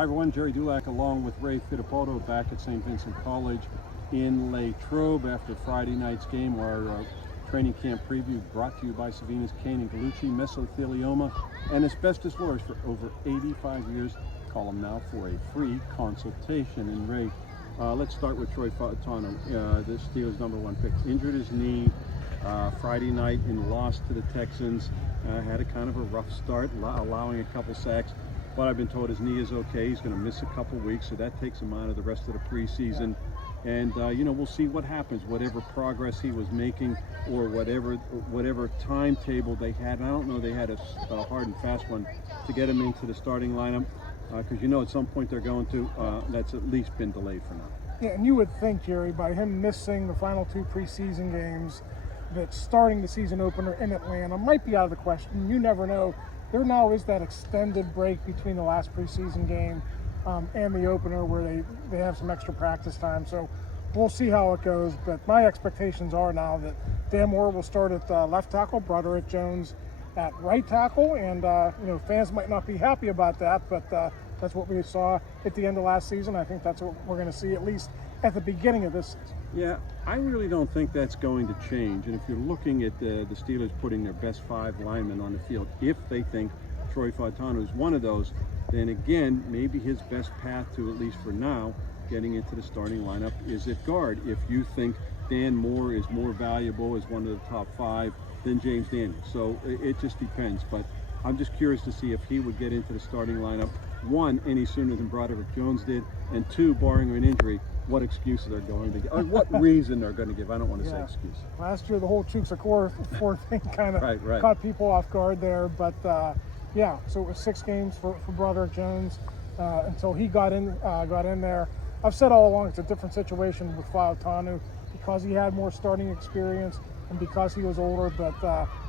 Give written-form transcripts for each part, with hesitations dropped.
Hi everyone, Gerry Dulac along with Ray Fittipaldo back at St. Vincent College in Latrobe after Friday night's game, where our training camp preview brought to you by Savina's Cane and Gallucci, mesothelioma, and asbestos lawyers for over 85 years. Call them now for a free consultation. And Ray, let's start with Troy Fautanu, the Steelers' #1 pick. Injured his knee Friday night and lost to the Texans. Had a kind of a rough start, allowing a couple sacks. But I've been told his knee is okay. He's going to miss a couple weeks, so that takes him out of the rest of the preseason. And we'll see what happens. Whatever progress he was making, or whatever timetable they had. I don't know they had a hard and fast one to get him into the starting lineup, because at some point they're going to. That's at least been delayed for now. Yeah, and you would think, Gerry, by him missing the final 2 preseason games, that starting the season opener in Atlanta might be out of the question. You never know. There now is that extended break between the last preseason game and the opener, where they have some extra practice time. So we'll see how it goes. But my expectations are now that Dan Moore will start at left tackle, Broderick Jones at right tackle. And, fans might not be happy about that, but that's what we saw at the end of last season. I think that's what we're going to see, at least at the beginning of this season. Yeah, I really don't think that's going to change. And if you're looking at the Steelers putting their best 5 linemen on the field, if they think Troy Fautanu is one of those, then again, maybe his best path to, at least for now, getting into the starting lineup is at guard. If you think Dan Moore is more valuable as one of the top 5 than James Daniels. So it just depends. But I'm just curious to see if he would get into the starting lineup, 1, any sooner than Broderick Jones did, and 2, barring an injury, what excuses they're going to give, or what reason they're going to give. I don't want to say excuse. Last year, the whole Chooks Core thing kind of caught people off guard there. But so it was 6 games for Broderick Jones until he got in there. I've said all along it's a different situation with Fautanu because he had more starting experience and because he was older. But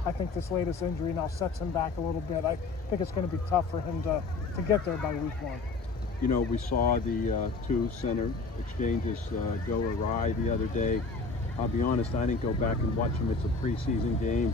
I think this latest injury now sets him back a little bit. I think it's going to be tough for him to get there by week 1. We saw the 2 center exchanges go awry the other day. I'll be honest, I didn't go back and watch them. It's a preseason game.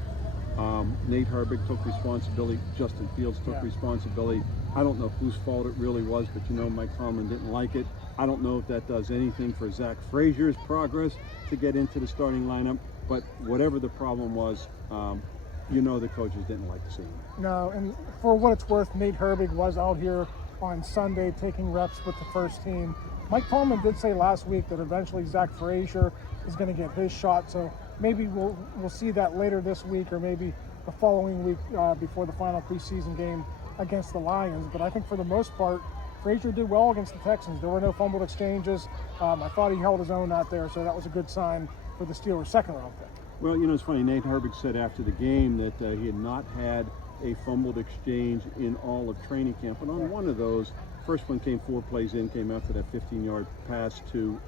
Nate Herbig took responsibility. Justin Fields took responsibility. I don't know whose fault it really was, but Mike Tomlin didn't like it. I don't know if that does anything for Zach Frazier's progress to get into the starting lineup, but whatever the problem was, the coaches didn't like to see him. No, and for what it's worth, Nate Herbig was out here on Sunday taking reps with the first team. Mike Tomlin did say last week that eventually Zach Frazier is going to get his shot, so maybe we'll see that later this week, or maybe the following week before the final preseason game against the Lions. But I think for the most part, Frazier did well against the Texans. There were no fumbled exchanges. I thought he held his own out there, so that was a good sign for the Steelers' second-round pick. Well, it's funny. Nate Herbig said after the game that he had not had a fumbled exchange in all of training camp. And on one of those, first one came 4 plays in, came after that 15-yard pass to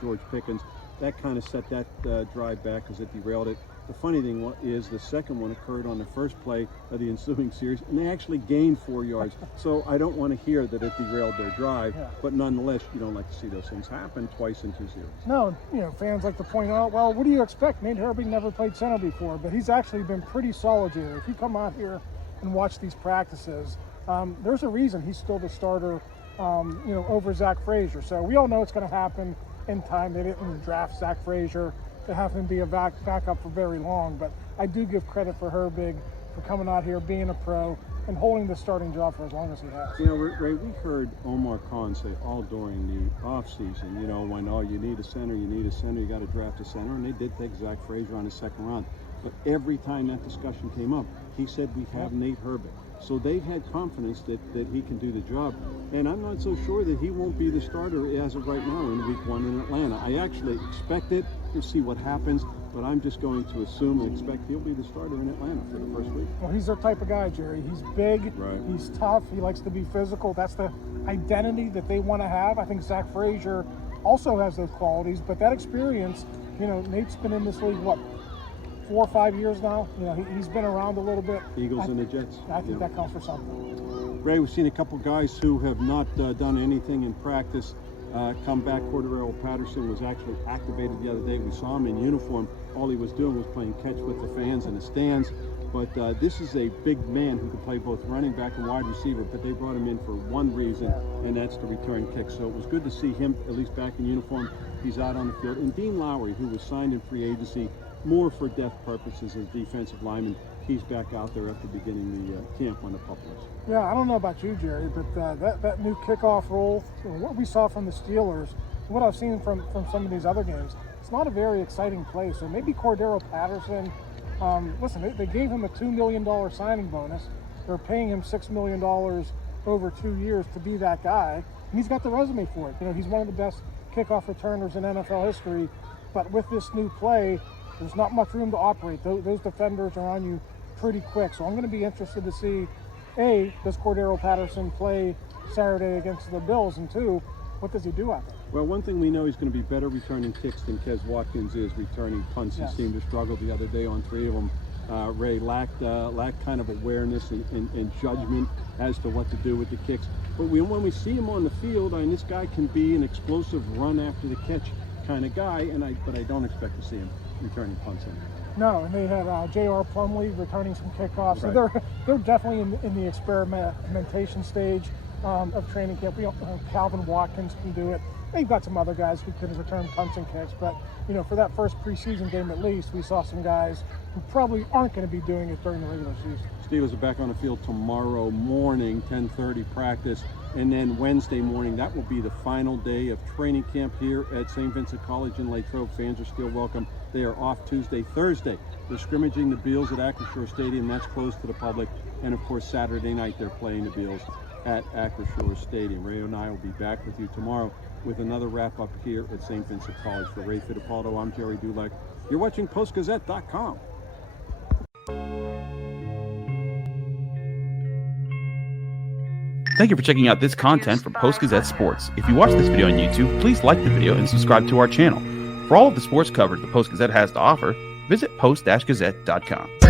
George Pickens. That kind of set that drive back because it derailed it. The funny thing is the second one occurred on the first play of the ensuing series, and they actually gained 4 yards. So I don't want to hear that it derailed their drive, but nonetheless, you don't like to see those things happen twice in 2 series. No, fans like to point out, well, what do you expect? Nate Herbig never played center before, but he's actually been pretty solid here. If you come out here and watch these practices, there's a reason he's still the starter, over Zach Frazier. So we all know it's going to happen in time. They didn't draft Zach Frazier to have him be a backup for very long, but I do give credit for Herbig for coming out here, being a pro, and holding the starting job for as long as he has. Ray, we heard Omar Khan say all during the offseason, when, you need a center, you got to draft a center, and they did take Zach Frazier on the second round. But every time that discussion came up, he said, we have Nate Herbig. So they've had confidence that he can do the job. And I'm not so sure that he won't be the starter as of right now in week 1 in Atlanta. I actually expect it. We'll see what happens. But I'm just going to assume and expect he'll be the starter in Atlanta for the first week. Well, he's their type of guy, Gerry. He's big. Right. He's tough. He likes to be physical. That's the identity that they want to have. I think Zach Frazier also has those qualities. But that experience, Nate's been in this league, 4 or 5 years now. He's been around a little bit. Eagles and the Jets. I think that counts for something. Ray, we've seen a couple guys who have not done anything in practice come back. Cordarrelle Patterson was actually activated the other day. We saw him in uniform. All he was doing was playing catch with the fans in the stands. But this is a big man who can play both running back and wide receiver, but they brought him in for one reason, and that's to return kicks. So it was good to see him at least back in uniform. He's out on the field. And Dean Lowry, who was signed in free agency more for depth purposes as defensive lineman, he's back out there after beginning the camp on the pup list. Yeah, I don't know about you, Gerry, but that new kickoff role, what we saw from the Steelers, what I've seen from some of these other games, it's not a very exciting play. So maybe Cordarrelle Patterson, listen, they gave him a $2 million signing bonus. They're paying him $6 million over 2 years to be that guy, and he's got the resume for it. He's one of the best kickoff returners in NFL history, but with this new play, there's not much room to operate. Those defenders are on you pretty quick. So I'm going to be interested to see, A, does Cordarrelle Patterson play Saturday against the Bills? And two, what does he do out there? Well, one thing we know, he's going to be better returning kicks than Kes Watkins is returning punts. Yes. He seemed to struggle the other day on 3 of them. Ray lacked kind of awareness and judgment as to what to do with the kicks. But when we see him on the field, I mean, this guy can be an explosive run after the catch kind of guy, but I don't expect to see him returning punts anymore. No, and they had J.R. Plumlee returning some kickoffs. Right. So they're definitely in the experimentation stage of training camp. Calvin Watkins can do it. They've got some other guys who could return punts and kicks, but for that first preseason game at least, we saw some guys who probably aren't going to be doing it during the regular season. Steelers are back on the field tomorrow morning, 10:30 practice, and then Wednesday morning, that will be the final day of training camp here at St. Vincent College in Latrobe. Fans are still welcome. They are off Tuesday, Thursday. They're scrimmaging the Beals at Acrisure Stadium. That's closed to the public. And of course, Saturday night, they're playing the Beals at Acrisure Stadium. Ray and I will be back with you tomorrow with another wrap-up here at St. Vincent College. For Ray Fittipaldo, I'm Gerry Dulac. You're watching Post-Gazette.com. Thank you for checking out this content from Post-Gazette Sports. If you watch this video on YouTube, please like the video and subscribe to our channel. For all of the sports coverage the Post-Gazette has to offer, visit post-gazette.com.